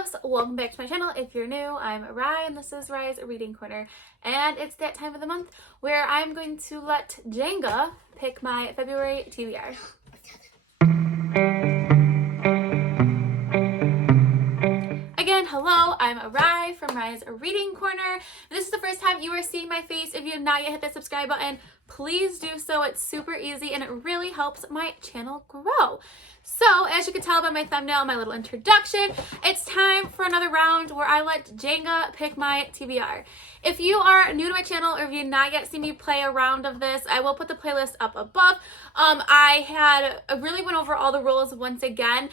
loves, welcome back to my channel. If you're new, I'm Rye and this is Rye's Reading Corner, and it's that time of the month where I'm going to let Jenga pick my February TBR. Again, hello, I'm Rye from Rye's Reading Corner. If this is the first time you are seeing my face, if you have not yet hit that subscribe button, please do so. It's super easy and it really helps my channel grow. So, as you can tell by my thumbnail, my little introduction, it's time for another round where I let Jenga pick my TBR. If you are new to my channel or if you've not yet seen me play a round of this, I will put the playlist up above. I really went over all the rules once again.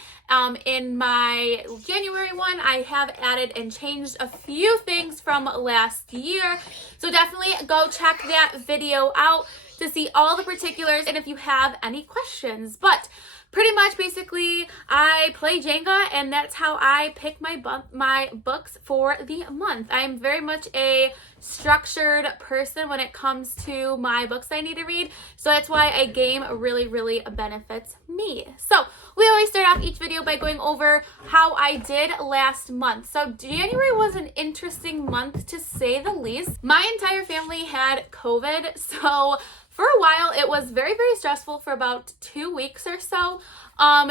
In my January one, I have added and changed a few things from last year. So definitely go check that video out to see all the particulars and if you have any questions. But pretty much, basically, I play Jenga, and that's how I pick my books for the month. I'm very much a structured person when it comes to my books I need to read, so that's why a game really benefits me. So we always start off each video by going over how I did last month. So January was an interesting month, to say the least. My entire family had COVID, so for a while, it was very stressful for about 2 weeks or so.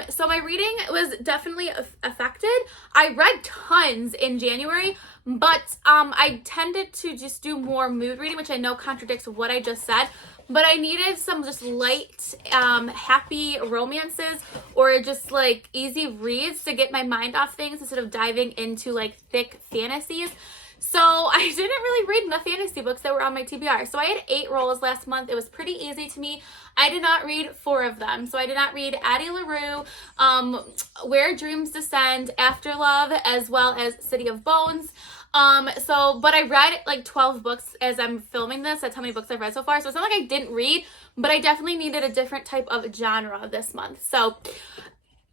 So my reading was definitely affected. I read tons in January, but I tended to just do more mood reading, which I know contradicts what I just said. But I needed some just light, happy romances or just like easy reads to get my mind off things instead of diving into like thick fantasies. So I didn't really read the fantasy books that were on my TBR. So I had 8 rolls last month. It was pretty easy to me. I did not read 4 of them. So I did not read Addie LaRue, Where Dreams Descend, Afterlove, as well as City of Bones. But I read like 12 books as I'm filming this. That's how many books I've read so far. So it's not like I didn't read, but I definitely needed a different type of genre this month. So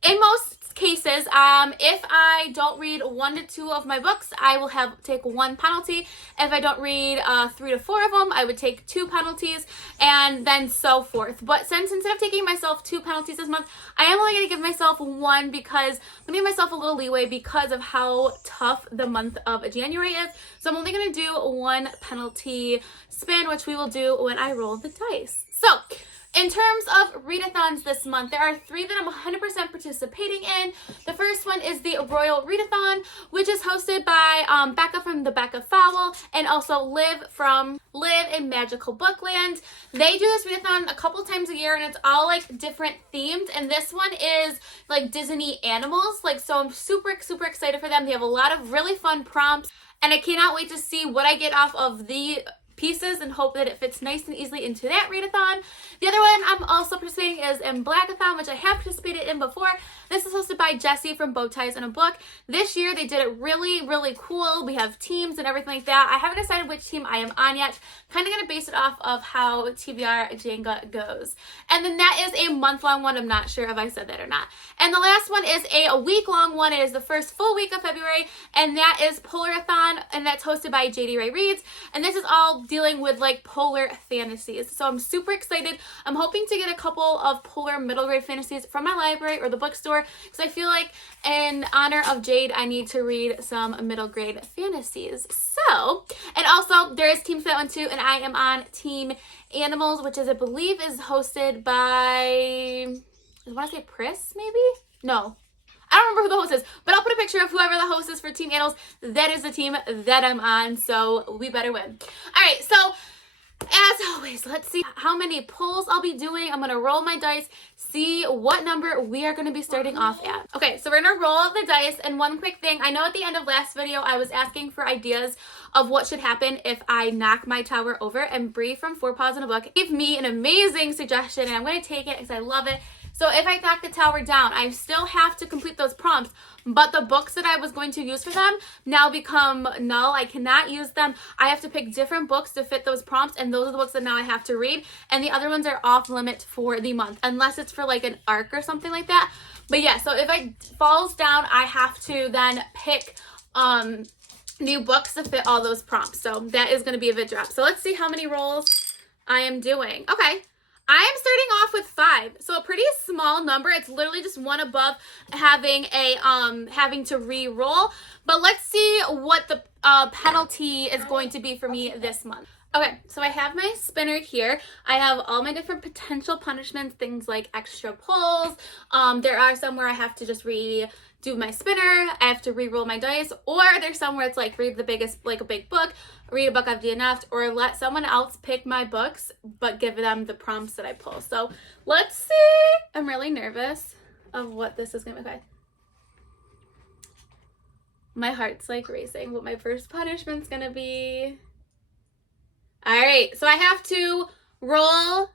in most cases, if I don't read 1 to 2 of my books, I will take 1 penalty. If I don't read 3 to 4 of them, I would take 2 penalties, and then so forth. But since instead of taking myself 2 penalties this month, I am only going to give myself 1 because I'm going to give myself a little leeway because of how tough the month of January is. So I'm only going to do 1 penalty spin, which we will do when I roll the dice. So in terms of readathons this month, there are 3 that I'm 100% participating in. The first one is the Royal Readathon, which is hosted by Becca from the Becca Fowl and also Liv in Magical Bookland. They do this readathon a couple times a year and it's all like different themed, and this one is like Disney animals. So I'm super excited for them. They have a lot of really fun prompts and I cannot wait to see what I get off of the pieces and hope that it fits nice and easily into that readathon. The other one I'm also participating is in Blackathon, which I have participated in before. This is hosted by Jessie from Bow Ties in a Book. This year they did it really cool. We have teams and everything like that. I haven't decided which team I am on yet. Kind of going to base it off of how TBR Jenga goes. And then that is a month-long one. I'm not sure if I said that or not. And the last one is a week-long one. It is the first full week of February, and that is Polarathon, and that's hosted by Jade Reads. And this is all dealing with like polar fantasies. So I'm super excited. I'm hoping to get a couple of polar middle grade fantasies from my library or the bookstore because I feel like in honor of Jade, I need to read some middle grade fantasies. So, and also there is teams for that one too, and I am on Team Animals, which is, I believe, is hosted by, I want to say Pris, maybe? No. I don't remember who the host is, but I'll put a picture of whoever the host is for Team Animals. That is the team that I'm on, so we better win. All right, so as always, let's see how many pulls I'll be doing. I'm going to roll my dice, see what number we are going to be starting off at. Okay, so we're going to roll the dice, and one quick thing. I know at the end of last video, I was asking for ideas of what should happen if I knock my tower over, and Bree from 4 Paws in a Book gave me an amazing suggestion, and I'm going to take it because I love it. So if I knock the tower down, I still have to complete those prompts, but the books that I was going to use for them now become null. I cannot use them. I have to pick different books to fit those prompts, and those are the books that now I have to read, and the other ones are off limit for the month, unless it's for like an arc or something like that. But yeah, so if it falls down, I have to then pick new books to fit all those prompts. So that is going to be a vid drop. So let's see how many rolls I am doing. Okay. I am starting off with 5, so a pretty small number. It's literally just one above having a having to re-roll. But let's see what the penalty is going to be for me this month. Okay, so I have my spinner here. I have all my different potential punishments, things like extra pulls. There are some where I have to just redo my spinner. I have to re-roll my dice, or there's some where it's like read the biggest, like a big book, read a book I've DNF'd, or let someone else pick my books, but give them the prompts that I pull. So let's see. I'm really nervous of what this is gonna be. Okay. My heart's like racing what my first punishment's gonna be. All right, so I have to roll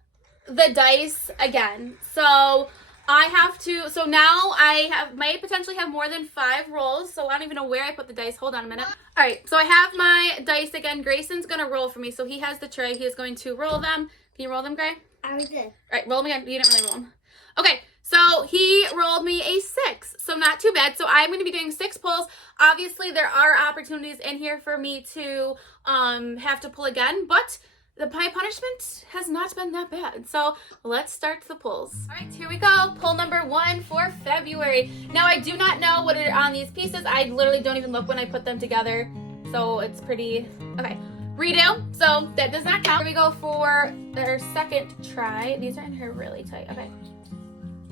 the dice again. So I have to, so now I might potentially have more than 5 rolls, so I don't even know where I put the dice. Hold on a minute. All right, so I have my dice again. Grayson's gonna roll for me, so he has the tray. He is going to roll them. Can you roll them, Gray? I already did. All right, roll them again. You didn't really roll them. Okay, so he rolled me a 6, so not too bad. So I'm going to be doing 6 pulls. Obviously, there are opportunities in here for me to have to pull again, but my punishment has not been that bad. So let's start the pulls. All right, here we go. Pull number 1 for February. Now, I do not know what are on these pieces. I literally don't even look when I put them together, so it's pretty, okay. Redo, so that does not count. Here we go for our second try. These are in here really tight, okay.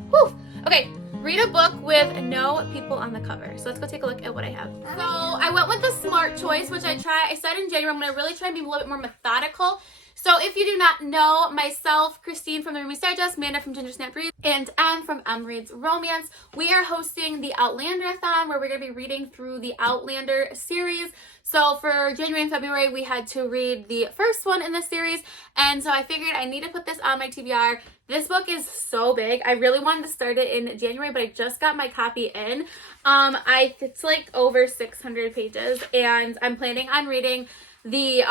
Whew. Okay, read a book with no people on the cover. So let's go take a look at what I have. So I went with the smart choice, which I said in January, I'm going to really try and be a little bit more methodical. So if you do not know, myself, Chrstine from the Read Digest, Manda from JENGA Read, and Em from Em Reads Romance, we are hosting the Outlander-a-thon, where we're going to be reading through the Outlander series. So for January and February, we had to read the first one in the series, and so I figured I need to put this on my TBR. This book is so big. I really wanted to start it in January, but I just got my copy in. It's like over 600 pages, and I'm planning on reading the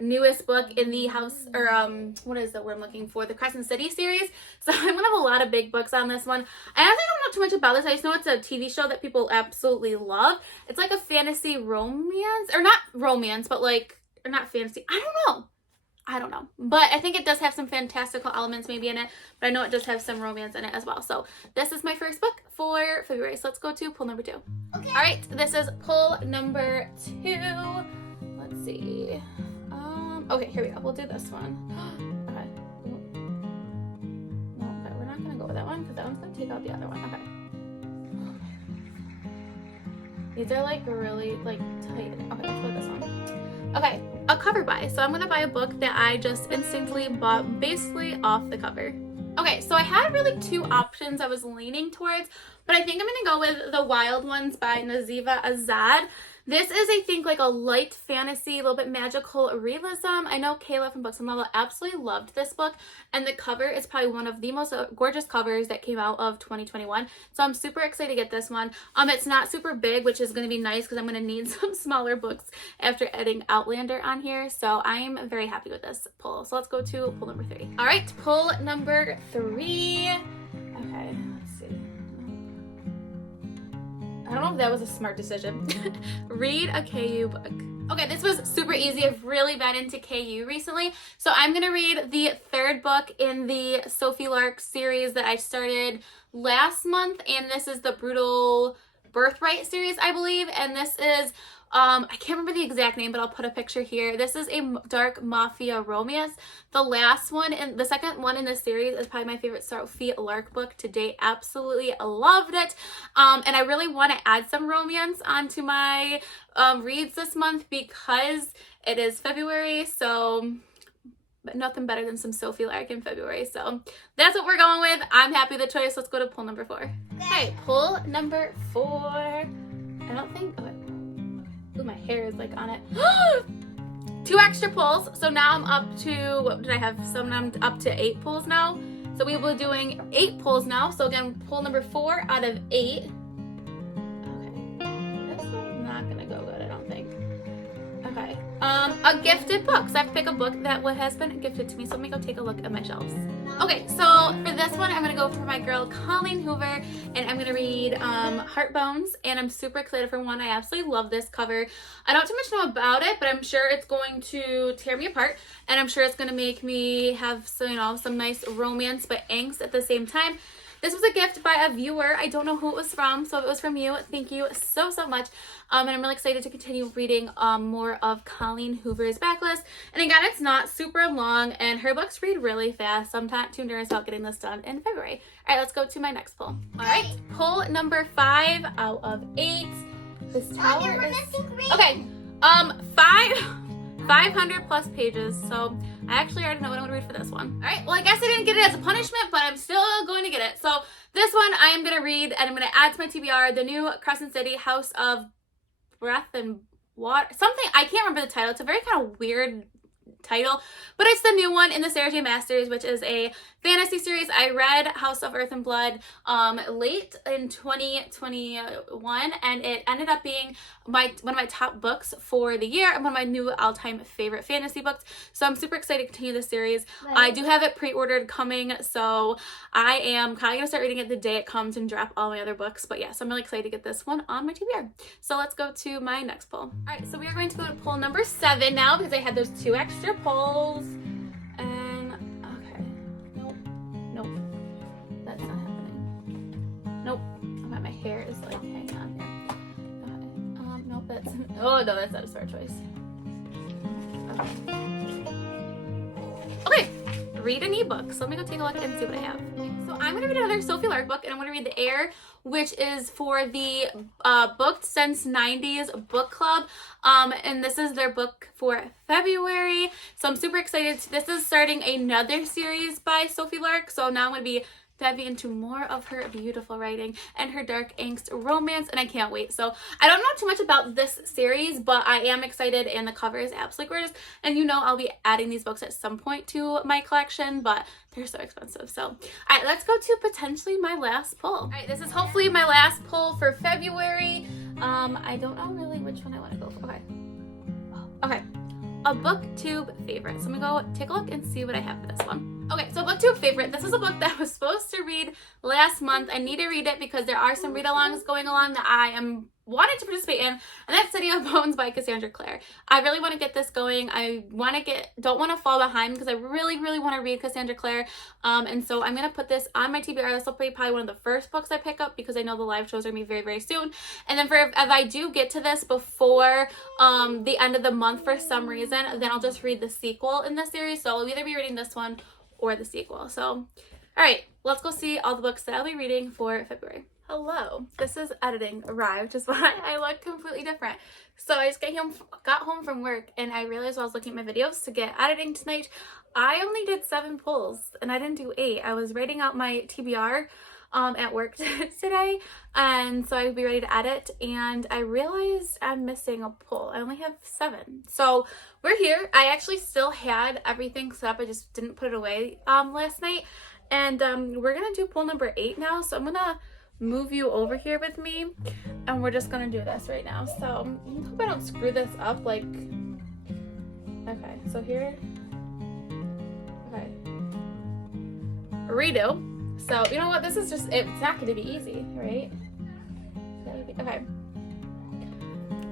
newest book in the house, or what is the word I'm looking for? The Crescent City series. So I'm gonna have a lot of big books on this one. I honestly don't know too much about this. I just know it's a TV show that people absolutely love. It's like a fantasy romance, or not romance, but like, or not fantasy. I don't know. But I think it does have some fantastical elements maybe in it, but I know it does have some romance in it as well. So this is my first book for February. So let's go to pull number 2. Okay. All right, this is pull number 2. Let's see. Okay, here we go. We'll do this one. Okay. No, but we're not gonna go with that one because that one's gonna take out the other one. Okay. These are like really like tight. Okay, let's go with this one. Okay, a cover buy. So I'm gonna buy a book that I just instinctively bought basically off the cover. Okay, so I had really 2 options I was leaning towards, but I think I'm gonna go with The Wild Ones by Naziva Azad. This is, I think, like a light fantasy, a little bit magical realism. I know Kayla from Books and Lava absolutely loved this book, and the cover is probably one of the most gorgeous covers that came out of 2021. So I'm super excited to get this one. It's not super big, which is going to be nice because I'm going to need some smaller books after adding Outlander on here. So I'm very happy with this pull. So let's go to pull number 3. All right, pull number 3. Okay. I don't know if that was a smart decision. Read a KU book. Okay, this was super easy. I've really been into KU recently. So I'm going to read the 3rd book in the Sophie Lark series that I started last month. And this is the Brutal Birthright series, I believe. And this is, I can't remember the exact name, but I'll put a picture here. This is a dark mafia romance. The second one in this series is probably my favorite Sophie Lark book to date. Absolutely loved it. And I really want to add some romance onto my reads this month because it is February. So but nothing better than some Sophie Lark in February. So that's what we're going with. I'm happy with the choice. Let's go to pull number 4. Okay, pull number 4. I don't think, okay. Ooh, my hair is like on it. 2 extra pulls. So now I'm up to, what did I have? So I'm up to 8 pulls now. So we will be doing 8 pulls now. So again, pull number 4 out of 8. Okay. This one's not gonna go good, I don't think. Okay. A gifted book. So I have to pick a book that has been gifted to me. So let me go take a look at my shelves. Okay, so for this one, I'm gonna go for my girl Colleen Hoover, and I'm gonna read Heart Bones, and I'm super excited for one. I absolutely love this cover. I don't too much know about it, but I'm sure it's going to tear me apart, and I'm sure it's gonna make me have some nice romance but angst at the same time. This was a gift by a viewer. I don't know who it was from, so if it was from you, thank you so much. And I'm really excited to continue reading more of Colleen Hoover's backlist. And again, it's not super long, and her books read really fast, so I'm not too nervous about getting this done in February. All right, let's go to my next pull. All right, pull number 5 out of 8. This tower is... Okay, 500 plus pages, so I actually already know what I'm going to read for this one. All right, well, I guess I didn't get it as a punishment, but I'm still going to get it. So this one I am going to read, and I'm going to add to my TBR, the new Chrstine City House of Breath and Water. Something, I can't remember the title. It's a very kind of weird title, but it's the new one in the Sarah J. Maas series, which is a fantasy series. I read House of Earth and Blood late in 2021, and it ended up being one of my top books for the year and one of my new all-time favorite fantasy books. So I'm super excited to continue this series. Right. I do have it pre-ordered coming, so I am probably gonna start reading it the day it comes and drop all my other books. But yes, I'm really excited to get this one on my TBR. So let's go to my next pull. All right, so we are going to go to pull number 7 now, because I had those 2 extra pulls. And okay, nope, that's not happening. Nope, my hair is like hanging on here. Okay. Nope, that's, oh no, that's not a smart choice. Okay, read an ebook. So let me go take a look and see what I have. So I'm going to read another Sophie Lark book, and I'm going to read The Air, which is for the Booked Since 90s book club. And this is their book for February. So I'm super excited. This is starting another series by Sophie Lark. So now I'm going to be diving into more of her beautiful writing and her dark angst romance, and I can't wait. So I don't know too much about this series, but I am excited, and the cover is absolutely gorgeous. And you know I'll be adding these books at some point to my collection, but they're so expensive. So all right, let's go to potentially my last pull. All right, this is hopefully my last pull for February. I don't know really which one I want to go for. Okay, a booktube favorite. So I'm gonna go take a look and see what I have for this one. Okay, so booktube favorite. This is a book that I was supposed to read last month. I need to read it because there are some read-alongs going along that I am wanted to participate in, and that's City of Bones by Cassandra Clare. I really want to get this going. I don't want to fall behind because I really want to read Cassandra Clare. And so I'm going to put this on my TBR. This will be probably one of the first books I pick up because I know the live shows are going to be very soon. And then if I do get to this before the end of the month for some reason, then I'll just read the sequel in the series. So I'll either be reading this one or the sequel. So, all right, let's go see all the books that I'll be reading for February. Hello, this is editing arrived, which is why I look completely different. So I just got home from work, and I realized while I was looking at my videos to get editing tonight, I only did 7 pulls, and I didn't do 8. I was writing out my TBR at work today, and so I'd be ready to edit, and I realized I'm missing a pull. I only have 7. So we're here. I actually still had everything set up. I just didn't put it away last night, and we're gonna do pull number 8 now. So I'm gonna move you over here with me, and we're just gonna do this right now. So I hope I don't screw this up. Like, okay, so here, okay, redo. So you know what, this is just, it's not going to be easy, right? Okay,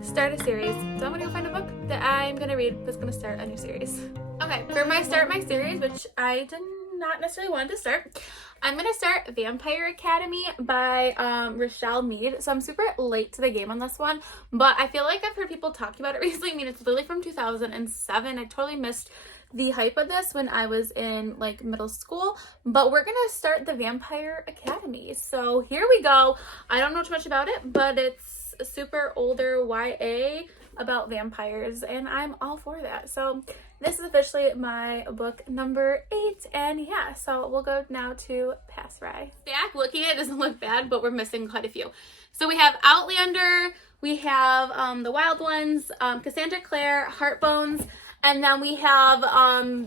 start a series. So I'm gonna go find a book that I'm gonna read that's gonna start a new series. Okay, for my start my series, which I did not necessarily want to start, I'm gonna start Vampire Academy by Rochelle Mead. So I'm super late to the game on this one, but I feel like I've heard people talking about it recently. I mean, it's literally from 2007. I totally missed the hype of this when I was in like middle school, but we're gonna start the Vampire Academy. So here we go. I don't know too much about it, but it's a super older YA about vampires, and I'm all for that. So this is officially my book number 8, and yeah, so we'll go now to Pass Rye. Back looking at it doesn't look bad, but we're missing quite a few. So we have Outlander, we have The Wild Ones, Cassandra Clare, Heart Bones, and then we have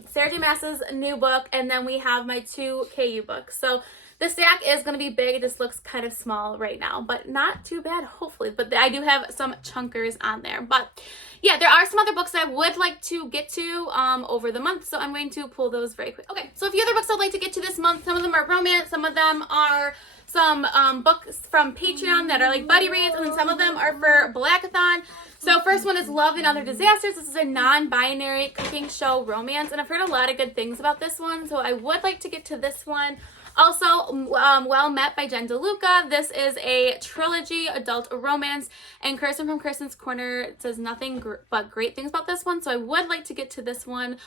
Sarah J. Maas's new book, and then we have my 2 KU books. So The stack is going to be big. This looks kind of small right now, but not too bad, hopefully. But I do have some chunkers on there. But yeah, there are some other books that I would like to get to over the month, so I'm going to pull those very quick. Okay, so a few other books I'd like to get to this month. Some of them are romance, some of them are some books from Patreon that are like buddy reads, and then some of them are for Blackathon. So first one is Love and Other Disasters. This is a non-binary cooking show romance, and I've heard a lot of good things about this one, so I would like to get to this one. Also, Well Met by Jen DeLuca. This is a trilogy adult romance, and Kirsten from Kirsten's Corner says nothing but great things about this one, so I would like to get to this one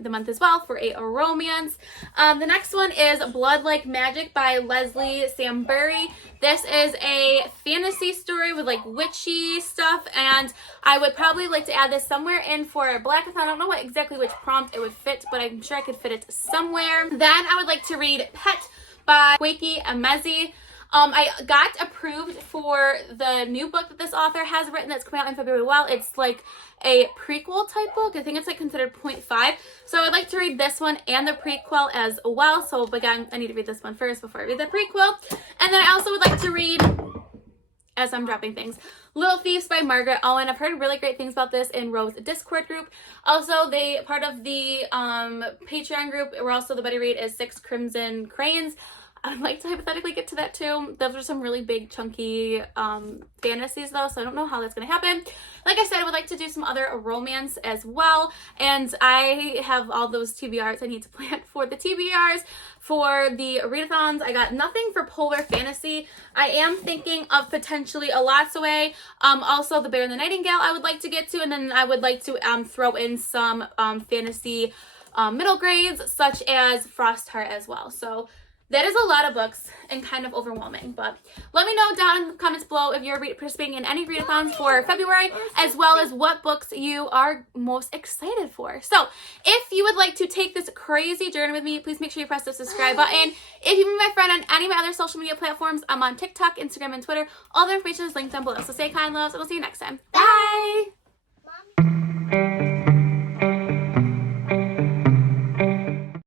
the month as well for a romance. The next one is Blood Like Magic by Leslie Sambury. This is a fantasy story with like witchy stuff, and I would probably like to add this somewhere in for a Blackathon. I don't know exactly which prompt it would fit, but I'm sure I could fit it somewhere. Then I would like to read Pet by Wakey Emezi. I got approved for the new book that this author has written that's coming out in February. Well, it's like a prequel type book. I think it's like considered 0.5. So I'd like to read this one and the prequel as well. So again, I need to read this one first before I read the prequel. And then I also would like to read, as I'm dropping things, Little Thieves by Margaret Owen. I've heard really great things about this in Rose's Discord group. Also, part of the Patreon group, where also the buddy read is 6 Crimson Crayons. I'd like to hypothetically get to that too. Those are some really big chunky fantasies though, so I don't know how that's going to happen. Like I said, I would like to do some other romance as well, and I have all those TBRs I need to plan for the TBRs. For the Readathons, I got nothing for Polar Fantasy. I am thinking of potentially A Lots Away. Also, The Bear and the Nightingale I would like to get to, and then I would like to throw in some fantasy middle grades, such as Frostheart as well. So that is a lot of books and kind of overwhelming, but let me know down in the comments below if you're participating in any readathons for February, as well as what books you are most excited for. So if you would like to take this crazy journey with me, please make sure you press the subscribe button. If you be my friend on any of my other social media platforms, I'm on TikTok, Instagram, and Twitter. All the information is linked down below. So stay kind, loves, and I'll see you next time. Bye!